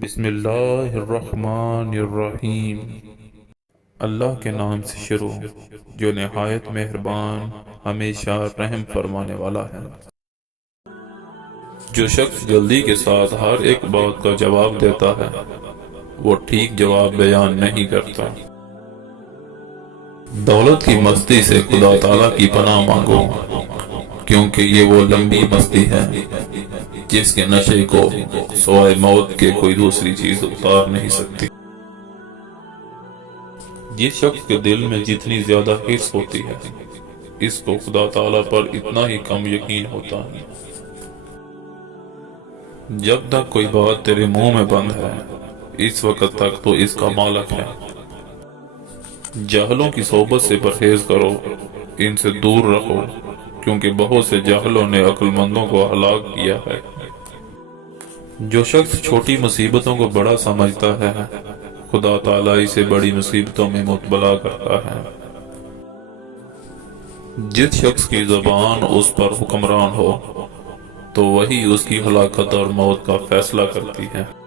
بسم اللہ الرحمن الرحیم۔ اللہ کے نام سے شروع جو نہایت مہربان ہمیشہ رحم فرمانے والا ہے۔ جو شخص جلدی کے ساتھ ہر ایک بات کا جواب دیتا ہے وہ ٹھیک جواب بیان نہیں کرتا۔ دولت کی مستی سے خدا تعالیٰ کی پناہ مانگو، کیونکہ یہ وہ لمبی مستی ہے جس کے نشے کو سوائے موت کے کوئی دوسری چیز اتار نہیں سکتی۔ جس شخص کے دل میں جتنی زیادہ حرص ہوتی ہے اس کو خدا تعالیٰ پر اتنا ہی کم یقین ہوتا ہے۔ جب تک کوئی بات تیرے منہ میں بند ہے اس وقت تک تو اس کا مالک ہے۔ جاہلوں کی صحبت سے پرہیز کرو، ان سے دور رہو، کیونکہ بہت سے جاہلوں نے عقل مندوں کو ہلاک کیا ہے۔ جو شخص چھوٹی مصیبتوں کو بڑا سمجھتا ہے خدا تعالیٰ اسے بڑی مصیبتوں میں مبتلا کرتا ہے۔ جس شخص کی زبان اس پر حکمران ہو تو وہی اس کی ہلاکت اور موت کا فیصلہ کرتی ہے۔